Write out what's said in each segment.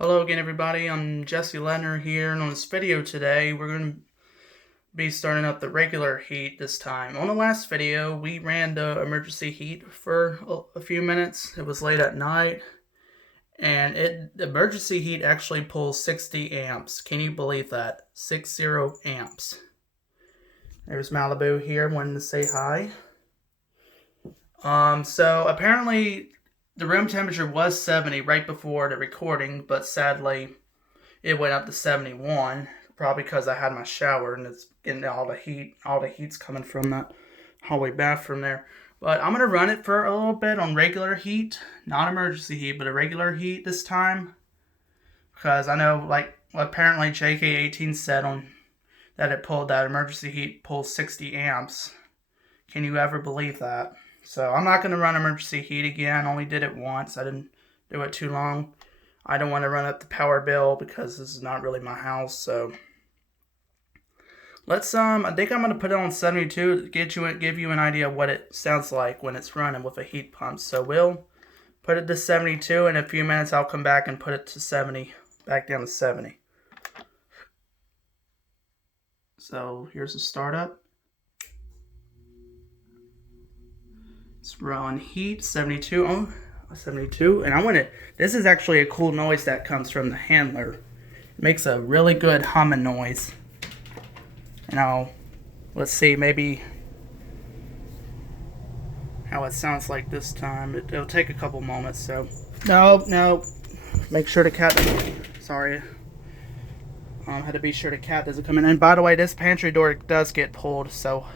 Hello again everybody, I'm Jesse Ledner here, and on this video today we're going to be starting up the regular heat this time. On the last video we ran the emergency heat for a few minutes. It was late at night and the emergency heat actually pulls 60 amps. Can you believe that? 60 amps. There's Malibu here wanting to say hi. So apparently the room temperature was 70 right before the recording, but sadly it went up to 71, probably because I had my shower and it's getting all the heat's coming from that hallway bathroom there. But I'm going to run it for a little bit on regular heat, not emergency heat, but a regular heat this time. Because I know, like, apparently JK18 said that emergency heat pulls 60 amps. Can you ever believe that? So I'm not going to run emergency heat again. I only did it once. I didn't do it too long. I don't want to run up the power bill because this is not really my house. So let's I think I'm going to put it on 72 to give you an idea of what it sounds like when it's running with a heat pump. So we'll put it to 72. In a few minutes I'll come back and put it to 70, back down to 70. So here's the startup. It's run heat 72 on 72, and this is actually a cool noise that comes from the handler. It makes a really good humming noise. Now let's see maybe how it sounds like this time. It'll take a couple moments. So no, make sure the cat, sorry, had to be sure the cat doesn't come in. And by the way, this pantry door does get pulled, so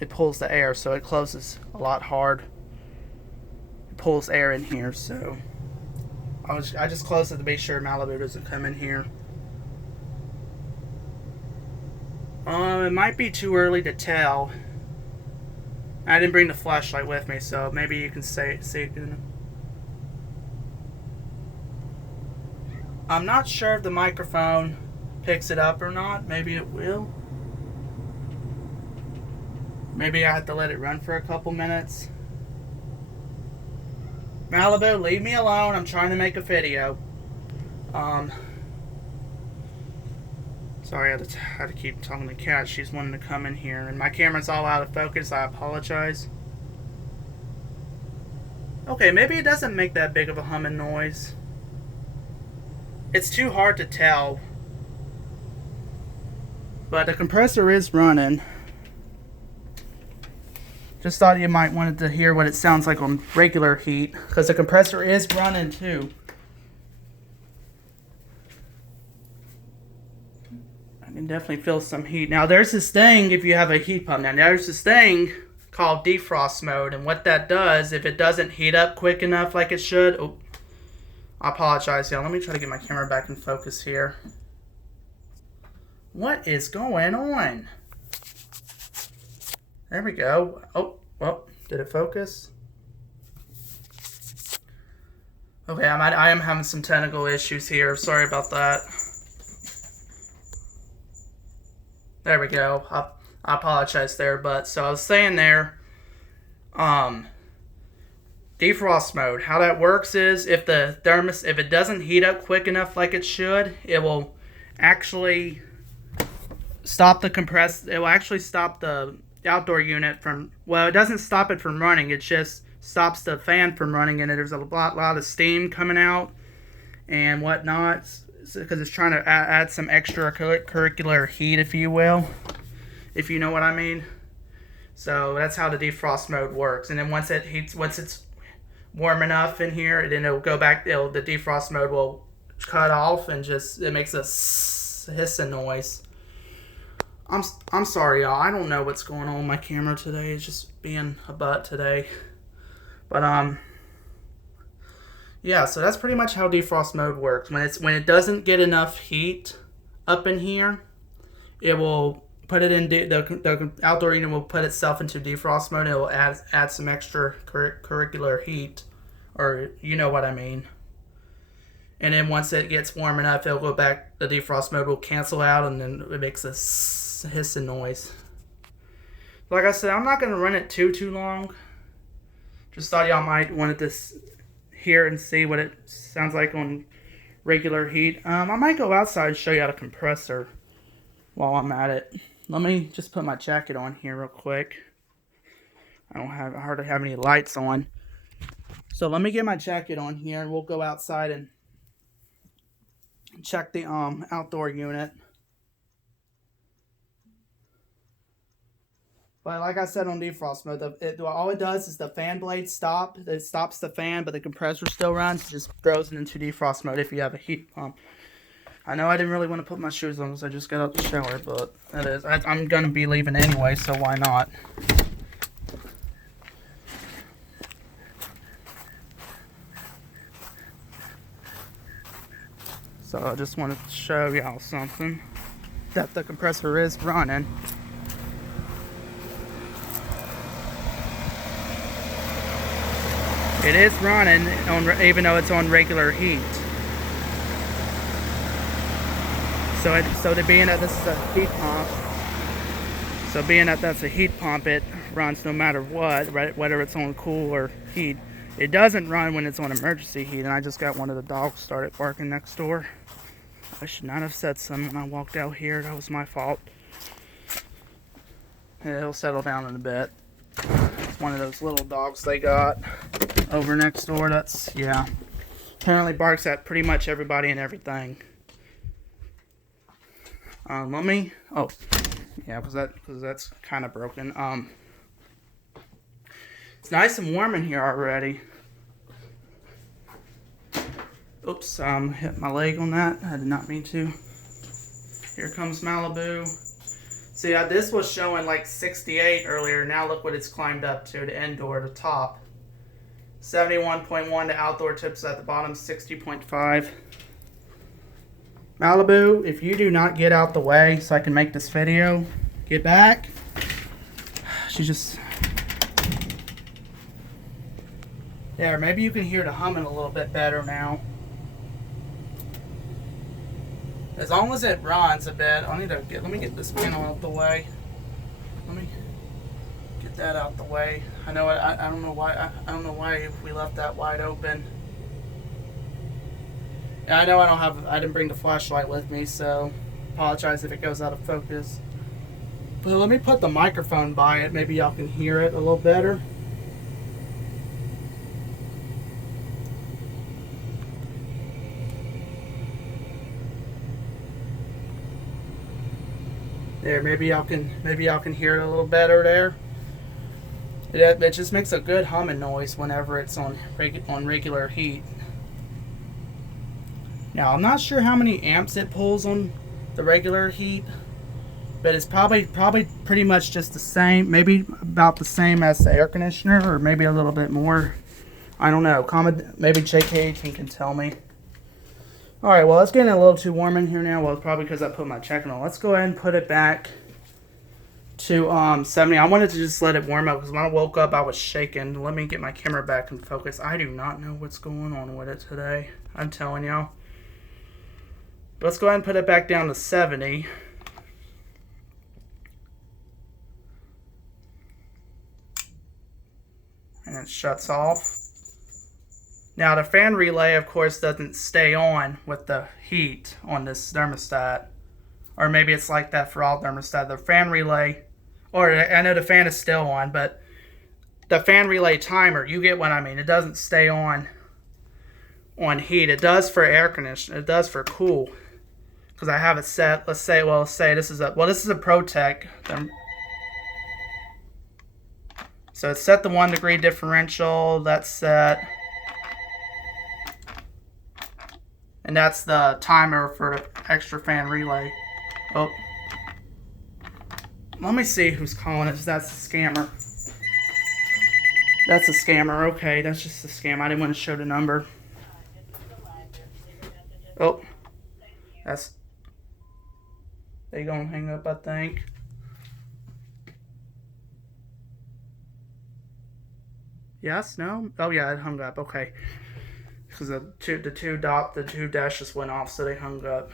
it pulls the air, so it closes a lot hard. It pulls air in here, so I just closed it to be sure Malibu doesn't come in here. It might be too early to tell. I didn't bring the flashlight with me, so maybe you can see it. I'm not sure if the microphone picks it up or not. Maybe it will. Maybe I have to let it run for a couple minutes. Malibu, leave me alone. I'm trying to make a video. Sorry, I had to keep talking to the cat. She's wanting to come in here. And my camera's all out of focus. I apologize. Okay, maybe it doesn't make that big of a humming noise. It's too hard to tell. But the compressor is running. Just thought you might wanted to hear what it sounds like on regular heat, because the compressor is running too. I can definitely feel some heat. Now there's this thing, if you have a heat pump, now there's this thing called defrost mode, and what that does, if it doesn't heat up quick enough like it should, oh, I apologize, y'all. Let me try to get my camera back in focus here. What is going on? There we go. Oh, well, did it focus? Okay, I am having some technical issues here. Sorry about that. There we go. I apologize there, but so I was saying there, defrost mode. How that works is if it doesn't heat up quick enough like it should, it will actually stop the it will actually stop the outdoor unit from, well, it doesn't stop it from running, it just stops the fan from running, and there's a lot of steam coming out and whatnot, because it's trying to add some extracurricular heat, if you will, if you know what I mean. So that's how the defrost mode works. And then once it's warm enough in here, then it'll go back, the defrost mode will cut off, and it makes a hissing noise. I'm sorry, y'all. I don't know what's going on with my camera today. It's just being a butt today. But yeah. So that's pretty much how defrost mode works. When it doesn't get enough heat up in here, it will put it in the outdoor unit will put itself into defrost mode. And it will add some extra curricular heat, or you know what I mean. And then once it gets warm enough, it'll go back. The defrost mode will cancel out, and then it makes a hissing noise. Like I said, I'm not going to run it too long. Just thought y'all might wanted to hear and see what it sounds like on regular heat. I might go outside and show you how to compressor while I'm at it. Let me just put my jacket on here real quick. I hardly have any lights on. So let me get my jacket on here and we'll go outside and check the outdoor unit. But like I said on defrost mode, all it does is the fan blades stop. It stops the fan, but the compressor still runs. It just throws it into defrost mode if you have a heat pump. I know I didn't really want to put my shoes on because I just got out the shower, but it is. I'm going to be leaving anyway, so why not? So I just wanted to show y'all something. That the compressor is running. It is running, even though it's on regular heat. So being that this is a heat pump, being that that's a heat pump, it runs no matter what, right? Whether it's on cool or heat. It doesn't run when it's on emergency heat, and I just got one of the dogs started barking next door. I should not have said something when I walked out here. That was my fault. It'll settle down in a bit. It's one of those little dogs they got over next door. That's, yeah. Apparently barks at pretty much everybody and everything. Let me, oh, yeah, because that's kind of broken. It's nice and warm in here already. Oops, hit my leg on that. I did not mean to. Here comes Malibu. See, this was showing like 68 earlier. Now look what it's climbed up to, the indoor, the top. 71.1, the outdoor tips at the bottom, 60.5. Malibu, if you do not get out the way so I can make this video, get back. She's just... There, maybe you can hear the humming a little bit better now. As long as it runs a bit, let me get this panel out the way. Let me get that out the way. I know I don't know why we left that wide open. Yeah, I know I didn't bring the flashlight with me, so apologize if it goes out of focus. But let me put the microphone by it. Maybe y'all can hear it a little better. There, maybe y'all can hear it a little better there. It just makes a good humming noise whenever it's on regular heat. Now, I'm not sure how many amps it pulls on the regular heat, but it's probably pretty much just the same, maybe about the same as the air conditioner, or maybe a little bit more. I don't know. Maybe JK can tell me. All right, well, it's getting a little too warm in here now. Well, it's probably because I put my jacket on. Let's go ahead and put it back to 70. I wanted to just let it warm up because when I woke up, I was shaking. Let me get my camera back in focus. I do not know what's going on with it today. I'm telling y'all. Let's go ahead and put it back down to 70. And it shuts off. Now the fan relay, of course, doesn't stay on with the heat on this thermostat. Or maybe it's like that for all thermostats. The fan relay, or I know the fan is still on, but the fan relay timer, you get what I mean. It doesn't stay on heat. It does for air conditioning. It does for cool. Because I have it set. Let's say this is a ProTech. So it's set the 1 degree differential. That's set. And that's the timer for the extra fan relay. Oh. Let me see who's calling it. That's a scammer. That's a scammer. Okay, that's just a scam. I didn't want to show the number. Oh. They gonna hang up, I think. Yes? No? Oh yeah, it hung up. Okay. Because the two dashes went off, so they hung up.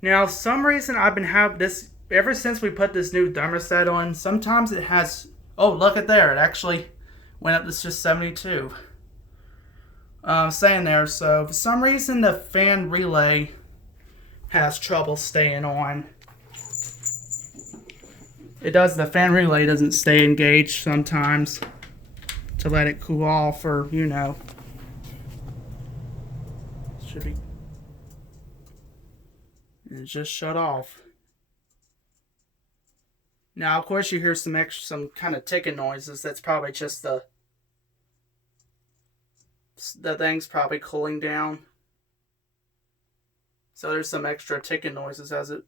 Now, for some reason I've been having this ever since we put this new thermostat on. Sometimes it has. Oh, look at there! It actually went up to just 72. Saying there, so for some reason the fan relay has trouble staying on. The fan relay doesn't stay engaged sometimes to let it cool off, or should be. And it just shut off. Now, of course, you hear some kind of ticking noises. That's probably just the thing's probably cooling down. So there's some extra ticking noises as the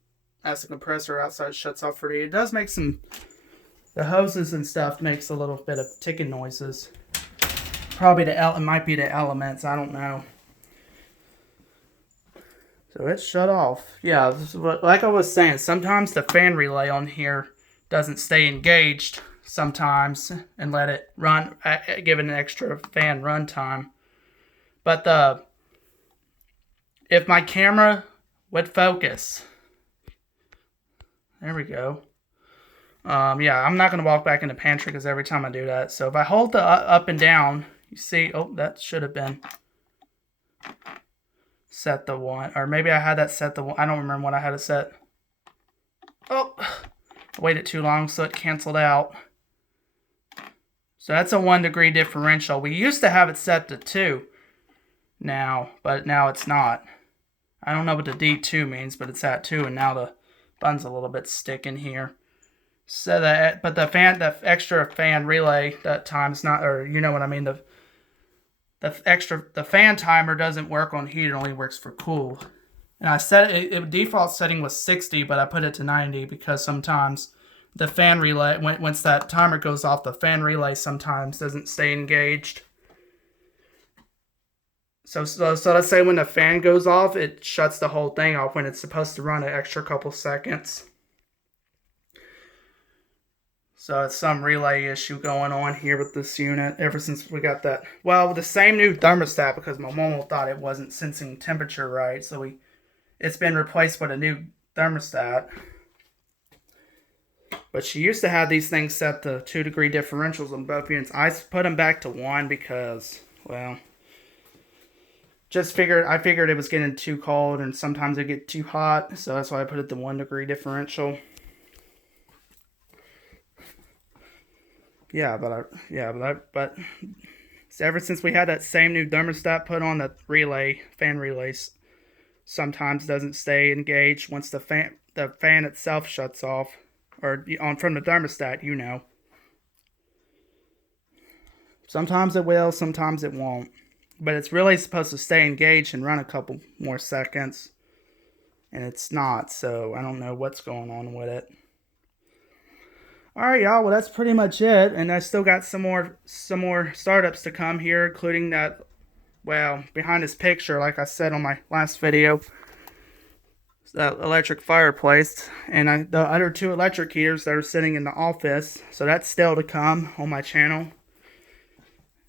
compressor outside shuts off for you. It does make the hoses and stuff makes a little bit of ticking noises. Probably it might be the elements, I don't know. So it's shut off. Yeah, like I was saying, sometimes the fan relay on here doesn't stay engaged sometimes and let it run, give it an extra fan run time. But if my camera would focus, there we go. Yeah, I'm not going to walk back in the pantry because every time I do that. So if I hold the up and down, you see, oh, that should have been set the one. Or maybe I had that set the one. I don't remember what I had it set. Oh, I waited too long, so it canceled out. So that's a 1 degree differential. We used to have it set to 2 now, but now it's not. I don't know what the D2 means, but it's at 2, and now the bun's a little bit sticking here. So but the extra fan relay that time's not, or you know what I mean, the fan timer doesn't work on heat, it only works for cool. And I set it default setting was 60, but I put it to 90 because sometimes the fan relay, once that timer goes off, the fan relay sometimes doesn't stay engaged. So let's say when the fan goes off, it shuts the whole thing off when it's supposed to run an extra couple seconds. So it's some relay issue going on here with this unit ever since we got that. Well, the same new thermostat, because my mom thought it wasn't sensing temperature right. So it's been replaced with a new thermostat. But she used to have these things set to 2 degree differentials on both units. I put them back to 1 because, well, I figured it was getting too cold and sometimes it get too hot. So that's why I put it to 1 degree differential. Yeah, but ever since we had that same new thermostat put on, the fan relays sometimes doesn't stay engaged once the fan itself shuts off, or from the thermostat, Sometimes it will, sometimes it won't. But it's really supposed to stay engaged and run a couple more seconds, and it's not, so I don't know what's going on with it. Alright, y'all, well, that's pretty much it, and I still got some more startups to come here, including that, well, behind this picture, like I said on my last video, that electric fireplace, and the other 2 electric heaters that are sitting in the office, so that's still to come on my channel.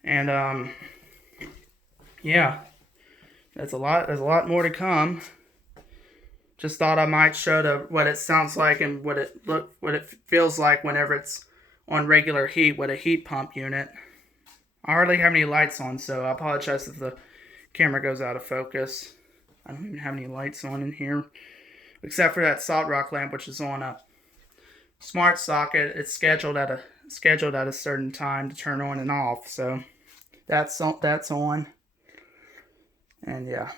And, yeah, there's a lot more to come. Just thought I might show what it sounds like and what it feels like whenever it's on regular heat with a heat pump unit. I hardly have any lights on, so I apologize if the camera goes out of focus. I don't even have any lights on in here, except for that salt rock lamp, which is on a smart socket. It's scheduled at a certain time to turn on and off, so that's on. And yeah.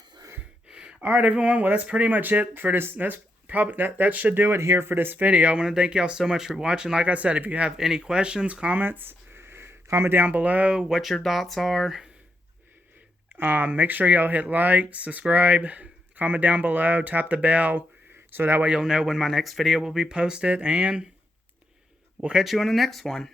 Alright, everyone, well, that's pretty much it for this. That should do it here for this video. I want to thank y'all so much for watching. Like I said, if you have any questions, comments, comment down below what your thoughts are. Make sure y'all hit like, subscribe, comment down below, tap the bell, so that way you'll know when my next video will be posted, and we'll catch you on the next one.